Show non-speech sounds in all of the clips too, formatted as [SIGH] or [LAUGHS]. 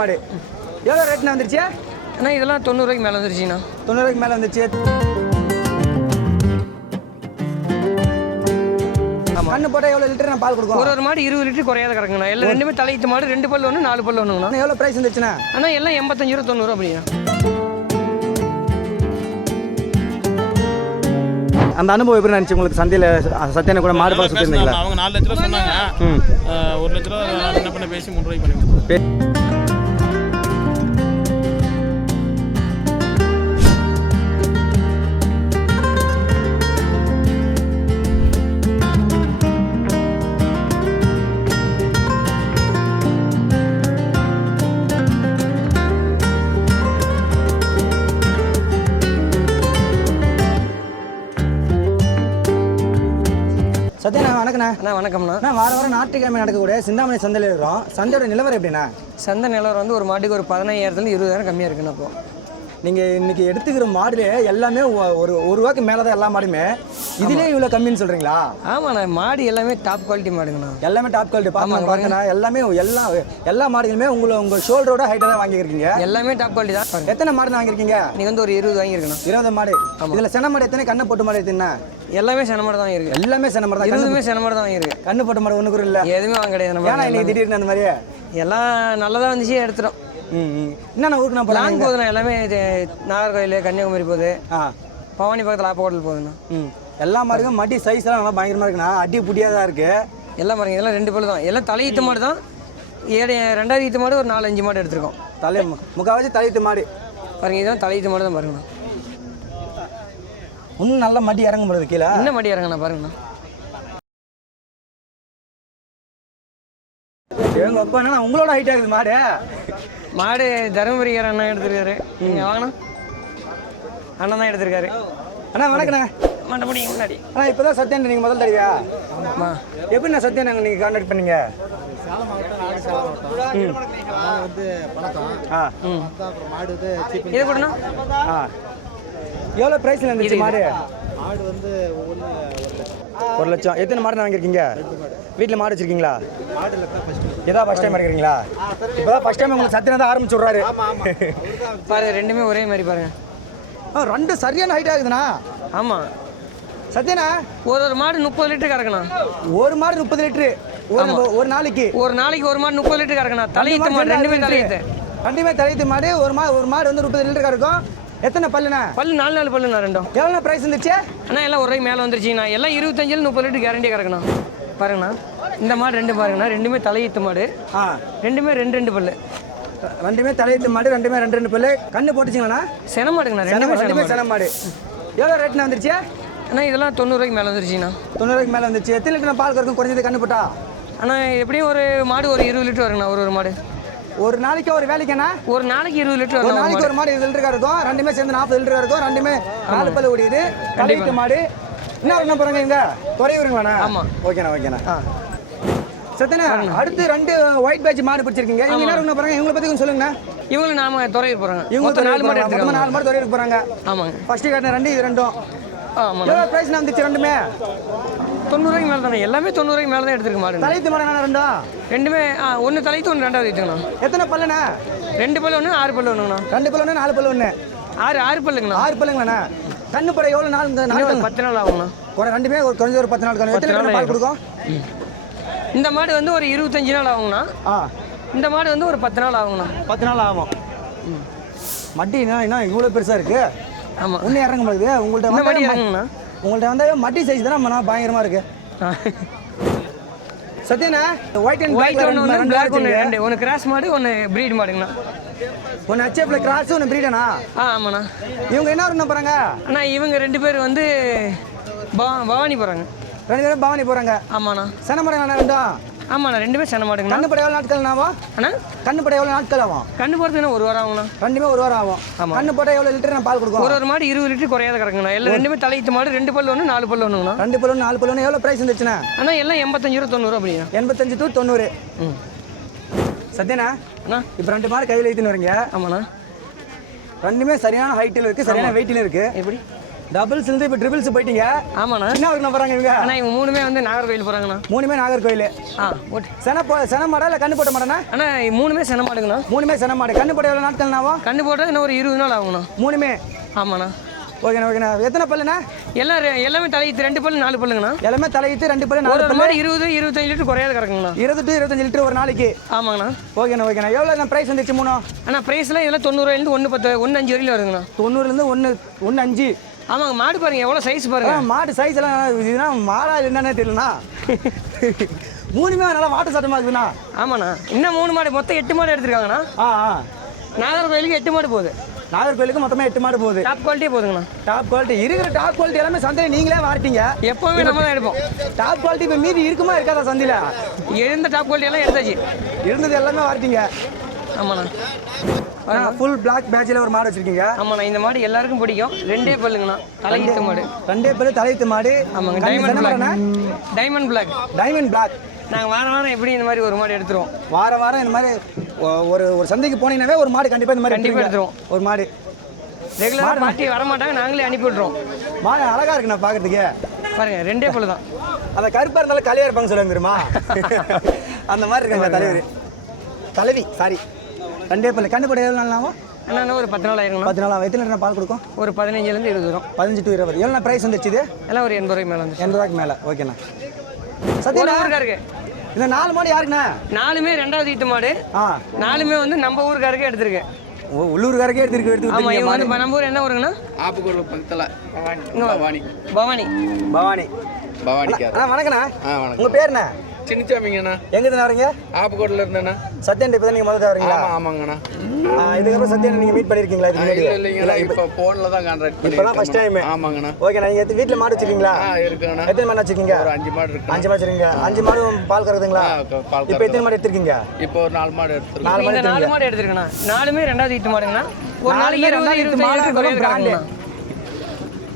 மாடு. எவ்வளோ ரேட்னா வந்துருச்சு? அண்ணா இதெல்லாம் தொண்ணூறுவாய்க்கு மேலே வந்துருச்சுண்ணா. தொண்ணூறுக்கு மேலே வந்துருச்சு. கண்ணு போட்டால் எவ்வளோ லிட்டர்? நான் பால் கொடுக்கும் ஒரு ஒரு மாடு இருபது லிட்டர் குறையாத கிடக்குண்ணா எல்லாம் ரெண்டுமே தலையீத்து மாடு ரெண்டு பல்லு ஒன்று நாலு பல்லு ஒன்றுங்கண்ணா ஆனால் எவ்வளோ ப்ரைஸ் வந்துருச்சுண்ணா? அண்ணா எல்லாம் எண்பத்தஞ்சு ரூபா தொண்ணூறு அப்படிண்ணா அந்த அனுபவம் எப்படி நினச்சி உங்களுக்கு சந்தையில் சத்தியான கூட மாடு பால் சுற்றிருந்தீங்களா அவங்க நாலு லட்ச ரூபா சொன்னாங்க. ஒரு லட்ச ரூபா நான் என்ன பண்ண பேசி மூணு ரூபாய்க்கு பண்ணி சத்யாண்ணா வணக்கண்ணா. அண்ணா வணக்கம்ண்ணா. அண்ணா வார வாரம் ஞாயிற்றுக்கிழமை நடக்கக்கூடிய சிந்தாமணி சந்தையில் இருக்கிறோம். சந்தையோட நிலவரம் எப்படிண்ணா? சந்தை நிலவரம் வந்து ஒரு மாட்டுக்கு ஒரு பதினாயிரத்துலேருந்து இருபதாயிரம் கம்மியாக இருக்குண்ணா இப்போ. நீங்கள் இன்னைக்கு எடுத்துக்கிற மாடுலே எல்லாமே ஒரு ஒரு ரூபாய்க்கு மேலே தான் எல்லா மாடுமே. இதுலேயே இவ்வளோ கம்மின்னு சொல்கிறீங்களா ஆமாண்ணா மாடு எல்லாமே டாப் குவாலிட்டி மாடுங்கண்ணா. எல்லாமே டாப் குவாலிட்டி பார்க்கலாம் பாருங்கண்ணா எல்லாமே எல்லா எல்லா மாடுகளுமே உங்களை உங்கள் ஷோல்டரோட ஹைட்டாக தான் வாங்கியிருக்கீங்க. எல்லாமே டாப் குவாலிட்டி தான். பாருங்க எத்தனை மாடு வாங்கியிருக்கீங்க? நீங்கள் வந்து ஒரு இருபது வாங்கியிருக்கணும் இருபது மாடு. இதில் சென மாடு எத்தனை கண்ணை போட்டு மாடு எத்தனை? எல்லாமே சென மாடு தான் இருக்கு எல்லாமே சென மாடு தான் இருபதுமே சென மாடு தான் இருக்கு கண்ணு போட்ட மாடு ஒன்று கூட இல்லை. எதுவுமே வாங்க கிடையாது ஏன்னா இன்னைக்கு திடீர்னு அந்த மாதிரியே எல்லாம் நல்லதாக வந்துச்சு எடுத்துட்டோம். என்னண்ணா ஊருக்கு நான் லாங் போகுதுண்ணா எல்லாமே இது நாகர்கோயில் கன்னியாகுமரி போகுது. ஆ. பவானி பக்கத்தில் ஆப்ப ஹோட்டல் போகுதுண்ணா. ம். எல்லா மாடுக்கும் மடி சைஸ் எல்லாம் நல்லா பயங்கரமாக இருக்குண்ணா. அடி புடியாக தான் இருக்கு. எல்லாம் பாருங்க இதெல்லாம் ரெண்டு பல்லு தான். எல்லாம் தலையீத்து மாடு தான். ஏழு ரெண்டாவது ஈத்து மாடு ஒரு நாலு அஞ்சு மாடு எடுத்திருக்கோம். தலை முக்கால்வாசி தலையத்து மாடு. பாருங்க இதுதான் தலையீத்து மாடு தான் பாருங்கண்ணா. இன்னும் நல்லா மடி இறங்க முடியுது கீழே. என்ன மாடி இறங்கண்ணா பாருங்கண்ணா. எங்க அப்பா என்ன உங்களோட ஹைட் ஆகுது மாடு? மாடு தருமபுரிக்கார அண்ணன் எடுத்திருக்காரு. நீங்கள் வாங்கண்ணா. அண்ணன் தான் எடுத்திருக்காரு. அண்ணா வணக்கண்ணா மண்டபடி முன்னாடி. அண்ணா இப்போ தான் சத்யான் நீங்கள் முதல் தடவையா? அம்மா எப்படிண்ணா சத்யான் நீங்கள் கான்டாக்ட் பண்ணீங்க? மாடு இது கொடுண்ணா. ஆ. எவ்வளோ ப்ரைஸில் இருந்துச்சு மாடு? மாடு வந்து ஒரு லட்சம். எத்தனை மாடு வாங்கியிருக்கீங்க? வீட்டில் மாடு. வச்சிருக்கீங்களா? ஃபஸ்ட்டு இதான் ஃபஸ்ட் டைம் இருக்கிறீங்களா இப்போ தான் ஃபஸ்ட் டைம் உங்களுக்கு சத்யனா தான் ஆரம்பிச்சு விட்றாரு. பாருங்க ரெண்டுமே ஒரே மாதிரி பாருங்க. ஆ ரெண்டு சரியான ஹைட் ஆகுதுண்ணா ஆமாம் சத்யனா ஒரு ஒரு மாடு முப்பது லிட்டர் கறக்கணும் ஒரு மாடு முப்பது லிட்டரு. ஒரு ஒரு நாளைக்கு. ஒரு நாளைக்கு ஒரு மாடு முப்பது லிட்டர் கறக்கணும் தலையீத்து மாடு ரெண்டுமே தலையீத்து ரெண்டுமே தலையத்து மாடு. ஒரு மா ஒரு மாடு வந்து முப்பது லிட்டர் இருக்கும் எத்தனை பல்லுண்ணா? பல்லு நாலு நாலு பல்லுண்ணா ரெண்டும். எவ்வளோ ப்ரைஸ் இருந்துச்சு? அண்ணா எல்லாம் ஒரு மேலே வந்துருச்சுண்ணா எல்லாம் இருபத்தஞ்சில் முப்பது லிட்டர் கேரண்டியாக கறக்கணும் பாருங்கண்ணா. இந்த மாடு ரெண்டு பாருங்கண்ணா. ரெண்டுமே தலையீத்து மாடு. ஆ. ரெண்டுமே ரெண்டு ரெண்டு பல்லு. ரெண்டுமே தலையத்து மாடு ரெண்டுமே ரெண்டு ரெண்டு பல்லு. கண்ணு போட்டுச்சிங்களாண்ணா? சென மாடுங்கண்ணா. ரெண்டுமே ரெண்டுமே சென மாடு. எவ்வளோ ரேட்னா வந்துருச்சு? அண்ணா இதெல்லாம் தொண்ணூறுவாய்க்கு மேலே வந்துருச்சுண்ணா தொண்ணூறுக்கு மேலே வந்துருச்சு. எத்தனை லிட்டர் பால் கறக்கும்? குறைஞ்சது கண்ணு போட்டா? அண்ணா எப்படியும் ஒரு மாடு ஒரு இருபது லிட்டர் வருங்கண்ணா ஒரு ஒரு மாடு. ஒரு நாளைக்கு ஒரு வேலைக்குண்ணா? ஒரு நாளைக்கு இருபது லிட்டர் ஒரு நாளைக்கு ஒரு மாடு இருபது லிட்டர் இருக்கும் ரெண்டுமே சேர்ந்து நாற்பது லிட்டர் இருக்கும் ரெண்டுமே நாலு பல்லு ஓடியுது தலையத்து மாடு. என்ன என்ன போகிறாங்க இங்க. குறையுறீங்களாண்ணா ஆமா. ஓகேண்ணா ஓகேண்ணா. சத்தனா அடுத்து ரெண்டு ஒயிட் பேட்ச் மாடு பிடிச்சிருக்கீங்க. இவங்க என்ன பண்ண போறாங்க இவங்களை பத்தி கொஞ்சம் சொல்லுங்கண்ணா. இவங்களும் நாம துறையூர் போகிறாங்க இவங்க நாலு மாடு மொத்தமா எடுத்துருக்காங்க. நாலு மாடு துறையிருக்கு போறாங்க. ஆமாங்க. ஃபர்ஸ்ட் காட்டின ரெண்டு இது ரெண்டும். ஆமாண்ணா எவ்வளோ ப்ரைஸ் வந்துச்சு ரெண்டுமே? தொண்ணூறுவாய்க்கு மேலே தானே. எல்லாமே தொண்ணூறுவாய்க்கு மேலே தான் எடுத்துருக்கு மாடு தலையத்து மாடு என்ன ரெண்டும் ஒன்று தலைத்து ஒன்று ரெண்டாவது எடுத்துக்கணும் எத்தனை பல்லுண்ணா? ரெண்டு பல்லு ஒன்று ஆறு பல்லு ஒன்றுங்கண்ணா ரெண்டு பல்லு ஒன்று நாலு பல்லு ஒன்று ஆறு ஆறு பல்லுங்கண்ணா. ஆறு பல்லுங்கண்ணா கண்ணு படம் எவ்வளோ நாள் இந்த ஒரு நாள் பத்து நாள் ஆகுங்கண்ணா குறை ரெண்டுமே ஒரு குறைஞ்ச ஒரு பத்து நாள் கணக்கு எத்தனை நாள் பால் கொடுக்கும்? இந்த மாடு வந்து ஒரு இருபத்தஞ்சு நாள் ஆகுங்கண்ணா ஆ. இந்த மாடு வந்து ஒரு பத்து நாள் ஆகுங்கண்ணா பத்து நாள் ஆகும். மட்டி என்ன இவ்வளோ பெருசாக இருக்கு? ஆமாம் ஒன்றும் இறங்க மாட்டேங்குது உங்கள்ட்ட இந்த மாடி வந்து இறங்குங்கண்ணா உங்கள்ட்ட வந்து மட்டி சைஸ் தானே மன பயங்கரமாக இருக்கு. சத்யனா ஒயிட் அண்ட் ஒயிட் ஒன்று பிளாக் ஒன்று ரெண்டு ஒன்று கிராஸ் மாடு ஒன்று ப்ரீட் மாடுங்கண்ணா. ஒன்று ஹச்எஃப்ல கிராஸ் ஒன்று பிரீடனா ஆ ஆமாண்ணா. இவங்க என்ன என்ன போகிறாங்க அண்ணா இவங்க ரெண்டு பேர் வந்து பவா பவானி போகிறாங்க ரெண்டு பேரும் பவானி போகிறாங்க ஆமாண்ணா. செனமரம் ரெண்டும்? ஆமாண்ணா ரெண்டுமே சென்ன மாடுங்கண்ணா. கண்ணு படம் எவ்வளோ நாட்கள் ஆகும் அண்ணா? கண்ணு படம் எவ்வளோ நாட்கள் ஆகும்? கண்ணு போகிறதுக்கு ஒரு வாரம் ஆகுங்கண்ணா ரெண்டுமே ஒரு வாரம் ஆகும். ஆமா. கண்ணு போட்டால் எவ்வளோ லிட்டர் நான் பால் கொடுக்கும் ஒரு ஒரு மாடு இருபது லிட்டர் குறையாத கிடக்குங்கண்ணா. எல்லாம் ரெண்டுமே தலையீத்து மாடு ரெண்டு பல்லு ஒன்று நாலு பல்லு ஒன்றுங்கண்ணா ரெண்டு பல்லு நாலு பல்லு எவ்வளோ ப்ரைஸ் இருந்துச்சுண்ணா? அண்ணா எல்லாம் எண்பத்தஞ்சு ரூபா தொண்ணூறு அப்படிண்ணா எண்பத்தஞ்சு டு தொண்ணூறு. ம். சத்யனா அண்ணா. இப்போ ரெண்டு மாடு கையில் எடுத்துன்னு வரீங்க. ஆமாண்ணா. ரெண்டுமே சரியான ஹைட்டில் இருக்குது சரியான வெயிட்டில் இருக்குது எப்படி? டபுள்ஸ் இருந்து இப்போ ட்ரிபிள்ஸ் போயிட்டீங்க. ஆமாண்ணா. என்ன ஊருக்கு போகிறாங்க இவங்க. அண்ணா இவங்க மூணுமே வந்து நாகர்கோயில் போகிறாங்கண்ணா மூணுமே நாகர்கோயில். ஆ ஓட்டு சென போ சென மாடா இல்லை கண்ணு போட்ட மாடனா? அண்ணா மூணுமே சென மாடுங்கண்ணா. மூணுமே சென மாடு. கண்ணு போட்ட எவ்வளோ நாட்கள்னாவோ கண்டு போட்டது இன்னும் ஒரு இருபது நாள் ஆகுங்கண்ணா. மூணுமே. ஆமாண்ணா. ஓகேண்ணா ஓகேண்ணா. எத்தனை பல்லுண்ணா? எல்லாம் எல்லாமே தலையிட்டு ரெண்டு பல்லு நாலு பல்லுங்கண்ணா. எல்லாமே தலையிட்டு ரெண்டு பல்லு நாலு பல்லு? மாதிரி இருபது இருபத்தஞ்சு லிட்டர் குறையாது கறக்குங்கண்ணா. இருபது டு இருபத்தஞ்சு லிட்டர் ஒரு நாளைக்கு? ஆமாங்கண்ணா. ஓகேண்ணா ஓகேண்ணா. எவ்வளோ ப்ரைஸ் வந்துச்சு மூணு? அண்ணா ப்ரைஸ்லாம் இதெல்லாம் தொண்ணூறுவாயிலேருந்து ஒன்று பத்து ஒன்று அஞ்சு வரையிலும் வருதுங்கண்ணா. தொண்ணூறுலேருந்து ஒன்று ஒன்று அஞ்சு. ஆமாங்க மாடு பாருங்க எவ்வளோ சைஸ் பாருங்க. மாடு சைஸ் எல்லாம் இதுனா மாடா என்னன்னே தெரியலண்ணா. மூணுமே நல்லா மாட்டு சட்டமாக இருக்குதுண்ணா. ஆமாண்ணா. இன்னும் மூணு மாடு மொத்தம் எட்டு மாடு எடுத்திருக்காங்கண்ணா. ஆ ஆ. நாகர்கோயிலுக்கு எட்டு மாடு போகுது. நாகர்கோயிலுக்கு மொத்தமாக எட்டு மாடு போகுது. டாப் குவாலிட்டியே போகுதுங்கண்ணா டாப் குவாலிட்டி இருக்கிற டாப் குவாலிட்டி எல்லாமே சந்தையில் நீங்களே வார்ட்டீங்க. எப்போவுமே நம்ம தான் எடுப்போம். டாப் குவாலிட்டி இப்போ மீதி இருக்குமா இருக்காதா சந்தையில்? எழுந்த டாப் குவாலிட்டி எல்லாம் எடுத்தாச்சு. இருந்தது எல்லாமே வார்ட்டீங்க. ஆமாண்ணா. ஃபுல் பிளாக் பேட்சில் ஒரு மாடு வச்சிருக்கீங்க. ஆமாண்ணா இந்த மாடு எல்லாருக்கும் பிடிக்கும். ரெண்டே பல்லுங்கண்ணா தலையீத்து மாடு. ரெண்டே பேர் தலையத்து மாடு. ஆமாங்க diamond black? Diamond black diamond black நாங்கள் வாரம் வாரம் எப்படி இந்த மாதிரி ஒரு மாடு எடுத்துருவோம். வாரம் வாரம் இந்த மாதிரி ஒரு ஒரு சந்தைக்கு போனீங்கன்னாவே ஒரு மாடு கண்டிப்பாக இந்த மாதிரி கண்டிப்பா எடுத்துருவீங்க. ஒரு மாடு. ரெகுலராக பார்ட்டி வர மாட்டாங்க நாங்களே அனுப்பி விட்ருவோம் மாடு அழகா இருக்குண்ணா பார்க்கறதுக்கு பாருங்க ரெண்டே பல்லு தான். அந்த கருப்பா இருந்தாலும் கலியா இருப்பாங்க சொல்லுவாங்க தெரியுமா அந்த மாதிரி இருக்காங்க தலைவர். தலைவி சாரி ரெண்டே பல்லு கண்ணு போட எவ்வளோ நாள் ஆகும்? அண்ணா இன்னும் ஒரு பத்து நாள் ஆயிருங்கண்ணா பத்து நாள் எத்தனை லிட்டர் பால் கொடுக்கும்? ஒரு பதினஞ்சுலேருந்து இருபது வரும். பதினஞ்சு டு இருபது. எவ்வளோ ப்ரைஸ் வந்துச்சு இது? எல்லாம் ஒரு எண்பது ரூபாய் மேலே வந்து எண்பது ரூபாய்க்கு மேலே. ஓகேண்ணா. சத்யண்ணா? ஊருக்காருக்கு இந்த நாலு மாடு யாருக்குண்ணா நாலுமே ரெண்டாவது ஈட்டு மாடு. ஆ. நாலுமே வந்து நம்ம ஊருக்காருக்கே எடுத்திருக்கேன். உள்ளூர்காரக்கே எடுத்துருக்கு எடுத்து கொடுத்துருக்கீங்க இவங்க வந்து இப்ப நம்ம ஊர் என்ன ஊருங்கண்ணா? பக்கத்தில். பவானி. பவானி. பவானி. அண்ணா வணக்கண்ணா. உங்கள் பேர் என்ன? சின்னச்சாமிங்கண்ணா. எங்கேருந்து வரீங்க ஆப்புக்கோட்டில் இருந்தேண்ணா. சத்யன் இப்போ தான் நீங்கள் முதல்ல வரீங்களா ஆமாங்கண்ணா. இதுக்கப்புறம் சத்யன் நீங்கள் மீட் பண்ணியிருக்கீங்களா இல்லை இல்லைங்கண்ணா இப்போ ஃபோனில் தான் கான்ட்ராக்ட் இப்போ தான் ஃபஸ்ட் டைம் ஆமாங்கண்ணா. ஓகேண்ணா நீங்கள் வீட்டில் மாடு வச்சிருக்கீங்களா? ஆ இருக்குங்கண்ணா. எத்தனை மாடு வச்சிருக்கீங்க? ஒரு அஞ்சு மாடு இருக்கு அஞ்சு மாடு வச்சிருக்கீங்க. அஞ்சு மாடு பால் கறக்குதுங்களா? இப்போ எத்தனை மாடு எடுத்திருக்கீங்க? இப்போ ஒரு நாலு மாடு எடுத்துருக்கோம். நாலு மாடு நாலு மாடு எடுத்திருக்கேண்ணா. நாலுமே ரெண்டாவது ஈட்டு மாடுங்கண்ணா. ஒரு நாளைக்கு ரெண்டாவது இருபத்தஞ்சு மாடா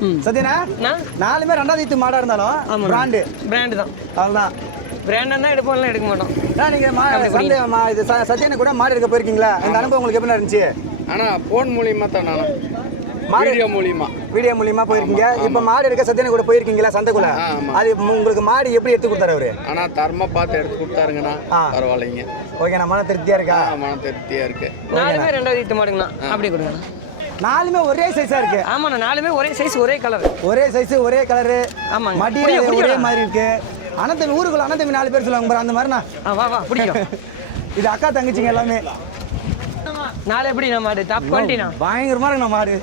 ம் சத்யனா? அண்ணா நாலுமே ரெண்டாவது ஈத்து மாடா இருந்தாலும் பிராண்டு பிராண்டு தான். அவ்வளோதான் பிராண்டாக தான் எடுப்போம் எல்லாம் எடுக்க மாட்டோம். அண்ணா, நீங்க மா சந்தை மா இது சத்யனை கூட மாடு எடுக்க போயிருக்கீங்களா? இந்த அனுபவம் உங்களுக்கு எப்படி இருந்துச்சு? ஆனால் ஃபோன் மூலியமா தான் நானா. மாடு- வீடியோ மூலியமா. வீடியோ மூலியமா போயிருக்கீங்க. இப்போ மாடு எடுக்க சத்யனை கூட போயிருக்கீங்களா சந்தைக்குள்ள. அது உங்களுக்கு மாடு எப்படி எடுத்து கொடுத்தாரு அவரு? ஆனால் தரமாக பார்த்து எடுத்து கொடுத்தாருங்கண்ணா. ஆ. பரவாயில்லைங்க. ஓகே நான் மன திருப்தியா இருக்கா? மன திருப்தியாக இருக்கு. நாலுமே ரெண்டாவது ஈட்டு மாடுங்கண்ணா. அப்படி கொடுங்கண்ணா. நாலுமே ஒரே சைஸா இருக்கு. ஆமாண்ணா நாலுமே ஒரே சைஸ் ஒரே கலர் ஒரே சைஸ் ஒரே கலரு ஆமாங்க. மடி புரியுது, ஒரே. மாதிரி இருக்கு. அனந்தமி ஊருக்குள்ள அனந்தமி நாலு பேர் சொல்லுவாங்க பாரு அந்த மாதிரிண்ணா. வா வா பிடிக்கும். இது அக்கா தங்கச்சிங்க எல்லாமே. நாலு எப்படி நம்ம மாடு டாப் குவாலிட்டிண்ணா பயங்கரமா இருக்கு மாடு.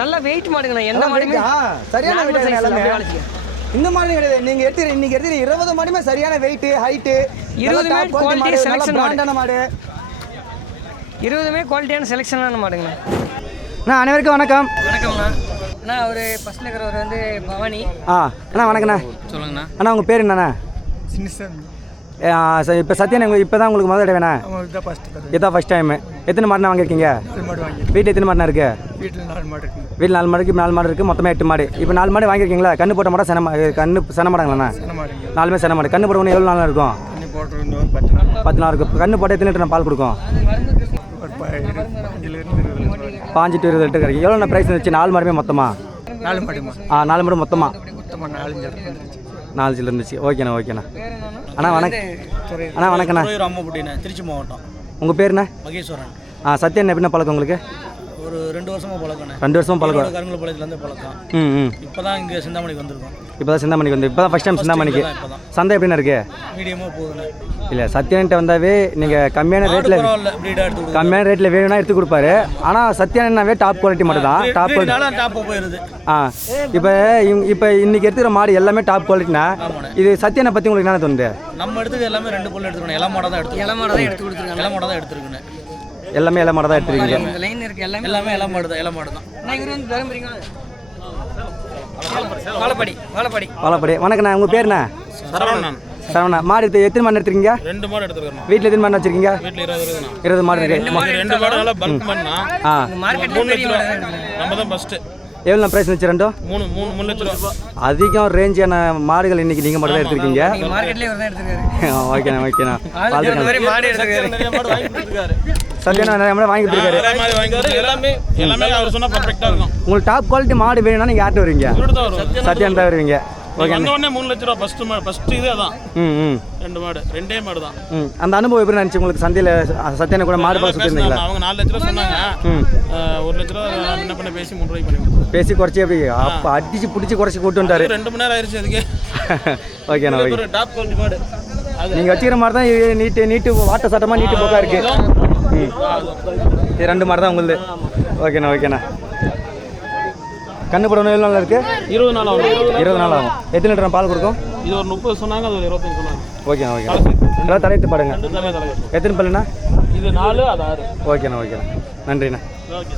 நல்ல வெயிட் மாடுங்கண்ணா. எந்த மாடுமே? சரியான size எல்லாமே. இந்த மாதிரி கிடையாது. நீங்க எடுத்து இன்னைக்கு எடுத்து இருபது மாடுமே சரியான வெயிட் ஹைட் இருபதுமே quality selection மாடு. பிராண்டான மாடு. இருபதுமே குவாலிட்டியான செலெக்ஷனான மாடுங்கண்ணா. அண்ணா அனைவருக்கும் வணக்கம். வணக்கம்ண்ணா. அண்ணா அவர் ஃபஸ்ட்டில் இருக்கிறவர் வந்து பவானி. ஆ அண்ணா வணக்கண்ணா. சொல்லுங்கண்ணா. அண்ணா உங்கள் பேர் என்னண்ணா? இப்போ சத்யன் இப்போ தான் உங்களுக்கு முதல் தடவைண்ணா? இதுதான் ஃபஸ்ட் டைம் எத்தனை மாடுண்ணா வாங்கியிருக்கீங்க? வீட்டில் எத்தனை மாடுண்ணா இருக்கு? வீட்டில் நாலு மாடு இருக்குங்க வீட்டில் நாலு மாடுக்கு நாலு மாடு இருக்குது மொத்தமாக எட்டு மாடு. இப்போ நாலு மாடு வாங்கியிருக்கீங்களா? கண்ணு போட்ட மாடா சென கண்ணு சென மாடாங்களாண்ணா? நாலுமே சென மாடு. கண்ணு போட ஒன்று எவ்வளோ நாளாக இருக்கும் போட்டு பத்து நாள். நாள் இருக்கும். கண்ணு போட்ட எத்தனை லிட்டர் பால் கொடுக்கும்? பாஞ்சு டு இருபது லிட்டர் கிடைக்கும். எவ்வளோ ப்ரைஸ் இருந்துச்சு நாலு மாடுமே மொத்தமாக நாலு மாடுமா ஆ நாலு மாடு மொத்தமாக மொத்தமாக நாலஞ்சு இடத்துல இருந்துச்சு நாலு சில்லு இருந்துச்சு. ஓகேண்ணா ஓகேண்ணா. அண்ணா வணக்கம் அண்ணா வணக்கண்ணா. திருச்சி மாவட்டம். உங்கள் பேருண்ணா மகேஸ்வரன். ஆ சத்யன் எப்படிண்ணா பழக்கம் உங்களுக்கு? ஒரு ரெண்டு வருஷமா பழக்கண்ணே ரெண்டு வருஷம் பழக்கம். கருங்கல் பாளையத்துலேருந்து பழக்கம். ம் ம். இப்போ தான் இங்கே சிந்தாமணிக்கு வந்திருக்கோம். இப்போ தான் சிந்தாமணிக்கு வந்து இப்போ தான் ஃபஸ்ட் டைம் சிந்தாமணிக்கு. இப்பதான், இப்பதான். சந்தை எப்படிண்ணா இருக்கு? மீடியமாக போகுதுண்ணே. இல்லை சத்யன்ட்ட வந்தாவே நீங்கள் கம்மியான ரேட்டில் எடுத்து கம்மியான ரேட்டில் வேணும்னா எடுத்து கொடுப்பாரு. ஆனால் சத்யானாவே டாப் குவாலிட்டி மட்டும் தான். டாப் குவாலிட்டி டாப்பாக போயிடுது ஆ இப்போ இப்போ இன்னைக்கு எடுத்துக்கிற மாடு எல்லாமே டாப் குவாலிட்டினா இது சத்யனை பற்றி உங்களுக்கு என்ன தோணுது? நம்ம எடுத்துக்க எல்லாமே ரெண்டு பொருள் எடுத்துக்கணும். இளம் மாடை தான் எடுத்துக்கணும். இளமாடை தான் எடுத்து கொடுத்துருக்காங்க. இளம் மாடை தான் எடுத்துருக்குண்ணே. எல்லாமே எல்லா மாடு தான் எடுத்துருக்கீங்க இந்த லைன் இருக்கு எல்லாமே எல்லாமே இளம் மாடு தான் இளம் மாடு தான். அண்ணா இவர் வந்து தருமபுரிங்களா வாழப்பாடி வாழப்பாடி வாழப்படி. வணக்கண்ணா உங்கள் பேருண்ணா சரவணன். சரவணா. மாடு எடுத்து எத்தனை மாடு எடுத்துருக்கீங்க? ரெண்டு மாடு எடுத்துருக்கோம் வீட்டில் எத்தனை மாடு வச்சிருக்கீங்க? வீட்டில் இருபது மாடு இருக்கு. ரெண்டு மாடு நல்லா பல்க் பண்ணா ஆ. நம்ம தான் ஃபஸ்ட்டு எவ்வளோ ப்ரைஸ் இருந்துச்சு ரெண்டும் மூணு மூணு மூணு லட்ச ரூபா. அதிகம் ரேஞ்சான மாடுகள் இன்னைக்கு நீங்கள் மட்டும் தான் எடுத்திருக்கீங்க. மார்க்கெட்லயே ஒரு தான் எடுத்துருக்காரு. [LAUGHS] ஓகேண்ணா ஓகேண்ணா. மாடு எடுத்துருக்காரு. சத்யானா நிறைய வாங்கி கொடுத்துருக்காரு எல்லாமே எல்லாமே அவர் சொன்னா பர்ஃபெக்டா இருக்கும். உங்களுக்கு டாப் குவாலிட்டி மாடு வேணும்னா நீங்கள் யார்கிட்ட வருவீங்க? சத்யான் தான் வருவீங்க. ஓகே உடனே மூணு லட்ச ரூபா ஃபர்ஸ்ட் மாடு ஃபர்ஸ்ட் இதே தான் ம் ம். ரெண்டு மாடு ரெண்டே மாடு தான். ம். அந்த அனுபவம் எப்படி நினச்சி உங்களுக்கு சந்தையில் சத்யானை கூட மாடு பார்க்க சுற்றிருந்தீங்களா அவங்க நாலு லட்ச ரூபா சொன்னாங்க. ம். அஹ், ஒரு லட்ச ரூபா என்ன பண்ண பேசி மூணு ரூபாய்க்கு பண்ணி கொடுத்தோம் பேசி குறைச்சி அப்படி அப்போ அடிச்சு பிடிச்சி குறைச்சி கூட்டு வந்துட்டாரு ரெண்டு மணி நேரம் ஆயிருச்சு அதுக்கு. [LAUGHS] ஓகேண்ணா ஓகே. ஒரு டாப் குவாலிட்டி மாடு. அது நீங்கள் வச்சுக்கிற மாதிரி தான் நீட்டு நீட்டு வாட்ட சட்டமாக நீட்டு போக்கா இருக்கு. ம் இது ரெண்டு மாதிரி தான் உங்களுது. ஓகேண்ணா ஓகேண்ணா. கண்ணு போட எவ்வளோ நாள் இருக்குது இருபது நாள் ஆகும். இருபது நாள் ஆகும். எத்தனை லிட்டர் பால் கொடுக்கும்? இது ஒரு முப்பது சொன்னாங்க அது ஒரு இருபத்தஞ்சு சொன்னாங்க. ஓகேண்ணா ஓகேண்ணா. எல்லாம் தலையிட்டு பாடுங்க எத்தனை பல்லுண்ணா? இது நாலு அது ஆறு. ஓகேண்ணா ஓகேண்ணா. நன்றிண்ணா. ஓகே.